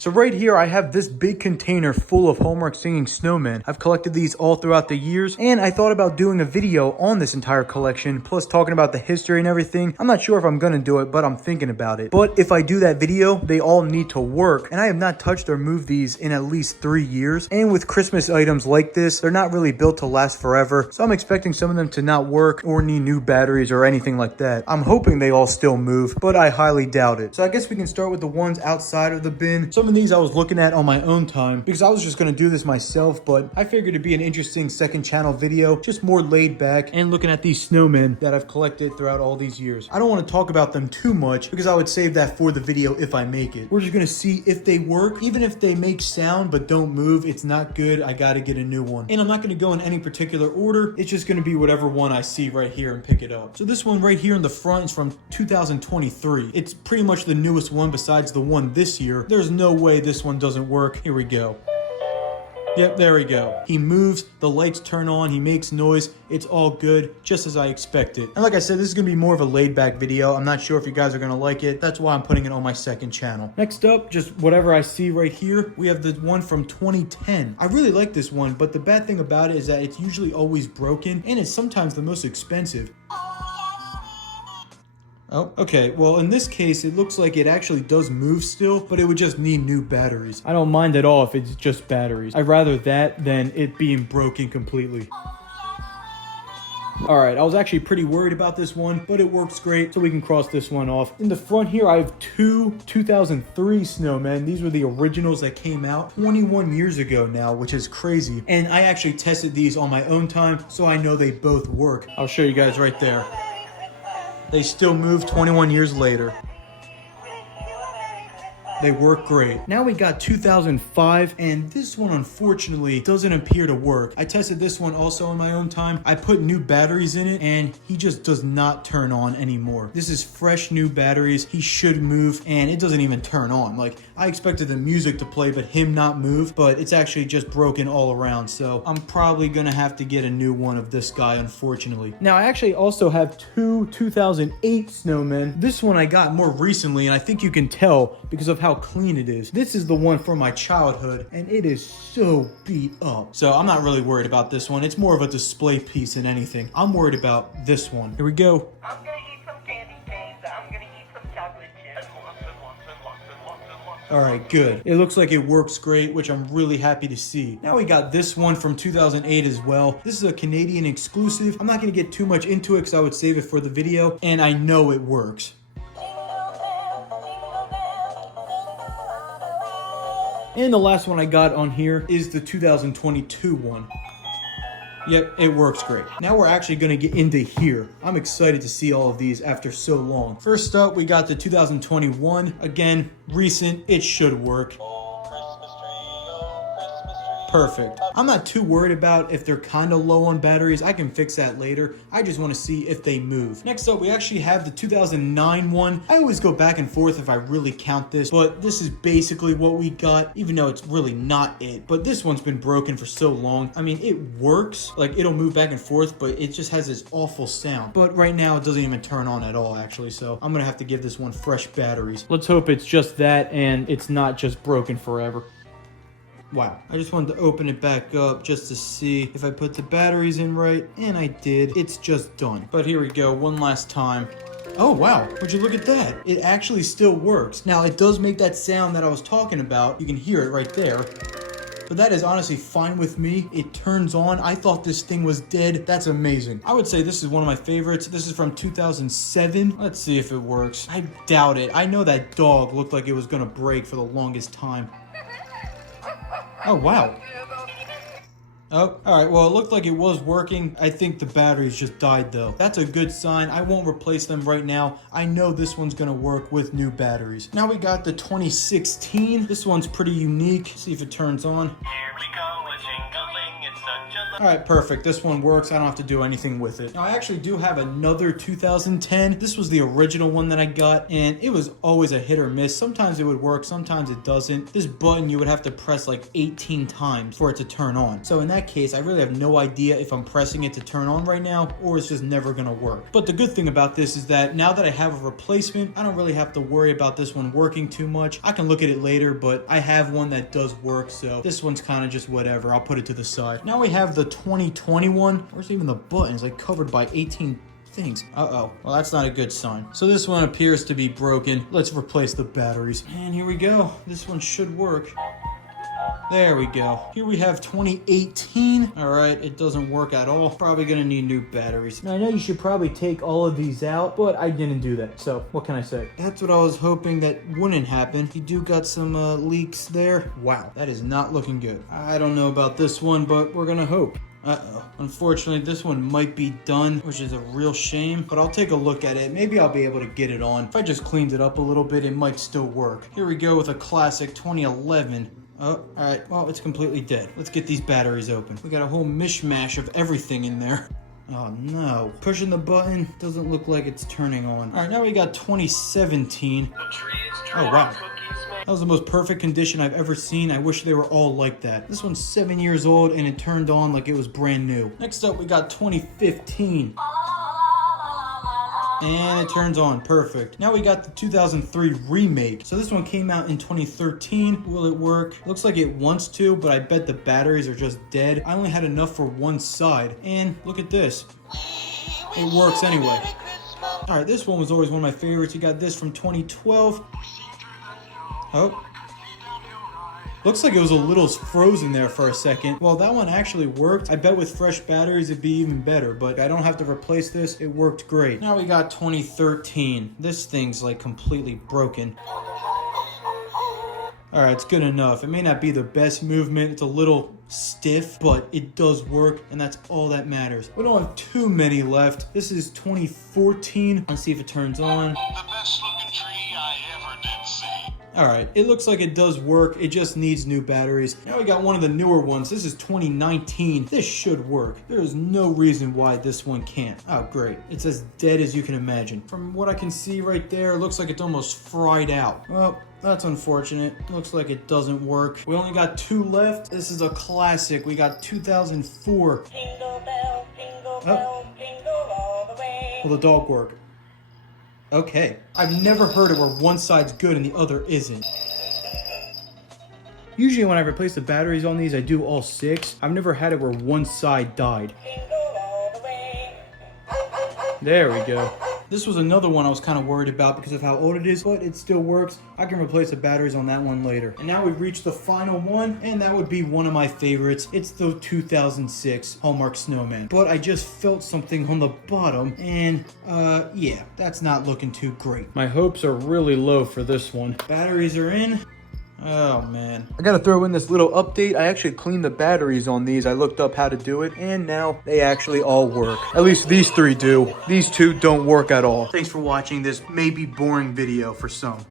So right here, I have this big container full of Hallmark Singing Snowmen. I've collected these all throughout the years, and I thought about doing a video on this entire collection, plus talking about the history and everything. I'm not sure if I'm gonna do it, but I'm thinking about it. But if I do that video, they all need to work, and I have not touched or moved these in at least 3 years. And with Christmas items like this, they're not really built to last forever, so I'm expecting some of them to not work or need new batteries or anything like that. I'm hoping they all still move, but I highly doubt it. So I guess we can start with the ones outside of the bin. Some of these I was looking at on my own time because I was just going to do this myself, but I figured it'd be an interesting second channel video, just more laid back and looking at these snowmen that I've collected throughout all these years. I don't want to talk about them too much because I would save that for the video if I make it. We're just going to see if they work. Even if they make sound but don't move, it's not good. I got to get a new one. And I'm not going to go in any particular order. It's just going to be whatever one I see right here and pick it up. So this one right here in the front is from 2023. It's pretty much the newest one besides the one this year. There's no way this one doesn't work. Here we go. Yep, there we go. He moves, the lights turn on, he makes noise. It's all good, just as I expected. And like I said, this is gonna be more of a laid back video. I'm not sure if you guys are gonna like it. That's why I'm putting it on my second channel. Next up, just whatever I see right here, we have the one from 2010. I really like this one, but the bad thing about it is that it's usually always broken, and it's sometimes the most expensive. Oh, okay. Well, in this case, it looks like it actually does move still, but it would just need new batteries. I don't mind at all if it's just batteries. I'd rather that than it being broken completely. Alright, I was actually pretty worried about this one, but it works great, so we can cross this one off. In the front here, I have two 2003 snowmen. These were the originals that came out 21 years ago now, which is crazy. And I actually tested these on my own time, so I know they both work. I'll show you guys right there. They still move 21 years later. They work great. Now we got 2005, and this one unfortunately doesn't appear to work. I tested this one also on my own time. I put new batteries in it, and he just does not turn on anymore. This is fresh new batteries. He should move, and it doesn't even turn on. Like, I expected the music to play, but him not move, but it's actually just broken all around. So I'm probably gonna have to get a new one of this guy, unfortunately. Now, I actually also have two 2008 snowmen. This one I got more recently, and I think you can tell because of how clean it is. This is the one from my childhood, and it is so beat up. So I'm not really worried about this one. It's more of a display piece than anything. I'm worried about this one. Here we go. I'm gonna eat some candy canes. I'm gonna eat some chocolate chips. All right, good. It looks like it works great, which I'm really happy to see. Now we got this one from 2008 as well. This is a Canadian exclusive. I'm not gonna get too much into it because I would save it for the video, and I know it works. And the last one I got on here is the 2022 one. Yep, it works great. Now we're actually going to get into here. I'm excited to see all of these after so long. First up, we got the 2021. Again, recent. It should work. Perfect. I'm not too worried about if they're kind of low on batteries. I can fix that later. I just want to see if they move. Next up, we actually have the 2009 one. I always go back and forth if I really count this, but this is basically what we got, even though it's really not it. But this one's been broken for so long. I mean, it works. Like, it'll move back and forth, but it just has this awful sound. But right now, it doesn't even turn on at all, actually. So I'm going to have to give this one fresh batteries. Let's hope it's just that and it's not just broken forever. Wow. I just wanted to open it back up just to see if I put the batteries in right, and I did. It's just done. But here we go, one last time. Oh, wow. Would you look at that? It actually still works. Now, it does make that sound that I was talking about. You can hear it right there. But that is honestly fine with me. It turns on. I thought this thing was dead. That's amazing. I would say this is one of my favorites. This is from 2007. Let's see if it works. I doubt it. I know that dog looked like it was gonna break for the longest time. Oh, wow. Oh, all right. Well, it looked like it was working. I think the batteries just died, though. That's a good sign. I won't replace them right now. I know this one's going to work with new batteries. Now we got the 2016. This one's pretty unique. See if it turns on. Here we go, a jingling. It's such a All right, perfect. This one works. I don't have to do anything with it. Now, I actually do have another 2010. This was the original one that I got, and it was always a hit or miss. Sometimes it would work, sometimes it doesn't. This button, you would have to press like 18 times for it to turn on. So in that case, I really have no idea if I'm pressing it to turn on right now, or it's just never gonna work. But the good thing about this is that now that I have a replacement, I don't really have to worry about this one working too much. I can look at it later, but I have one that does work, so this one's kind of just whatever. I'll put it to the side. Now we have the 2021. Where's even the button? It's like covered by 18 things. Uh-oh. Well, that's not a good sign. So this one appears to be broken. Let's replace the batteries. And here we go. This one should work. There we go. Here we have 2018. All right, it doesn't work at all. Probably gonna need new batteries. Now, I know you should probably take all of these out, but I didn't do that. So what can I say? That's what I was hoping that wouldn't happen. You do got some leaks there. Wow, that is not looking good. I don't know about this one, but we're gonna hope. Uh-oh. Unfortunately, this one might be done, which is a real shame, but I'll take a look at it. Maybe I'll be able to get it on. If I just cleaned it up a little bit, it might still work. Here we go with a classic 2011. Oh, all right. Well, it's completely dead. Let's get these batteries open. We got a whole mishmash of everything in there. Oh no. Pushing the button doesn't look like it's turning on. All right, now we got 2017. Oh wow. That was the most perfect condition I've ever seen. I wish they were all like that. This one's 7 years old and it turned on like it was brand new. Next up, we got 2015. And it turns on, perfect. Now we got the 2003 remake. So this one came out in 2013. Will it work? Looks like it wants to, but I bet the batteries are just dead. I only had enough for one side. And look at this. It works anyway. All right, this one was always one of my favorites. You got this from 2012. Oh. Looks like it was a little frozen there for a second. Well, that one actually worked. I bet with fresh batteries it'd be even better, but I don't have to replace this. It worked great. Now we got 2013. This thing's like completely broken. All right, it's good enough. It may not be the best movement. It's a little stiff, but it does work, and that's all that matters. We don't have too many left. This is 2014. Let's see if it turns on. The best looking tree I ever did see. All right, it looks like it does work. It just needs new batteries. Now we got one of the newer ones. This is 2019. This should work. There is no reason why this one can't. Oh, great. It's as dead as you can imagine. From what I can see right there, it looks like it's almost fried out. Well, that's unfortunate. Looks like it doesn't work. We only got two left. This is a classic. We got 2004. Jingle bells, jingle bells, jingle all the way. Will the dog work? Okay. I've never heard it where one side's good and the other isn't. Usually when I replace the batteries on these, I do all 6. I've never had it where one side died. Jingle all the way. There we go. This was another one I was kind of worried about because of how old it is, but it still works. I can replace the batteries on that one later. And now we've reached the final one, and that would be one of my favorites. It's the 2006 Hallmark Snowmen. But I just felt something on the bottom, and yeah, that's not looking too great. My hopes are really low for this one. Batteries are in. Oh man. I gotta throw in this little update. I actually cleaned the batteries on these. I looked up how to do it, and now they actually all work. At least these 3 do. These 2 don't work at all. Thanks for watching this maybe boring video for some.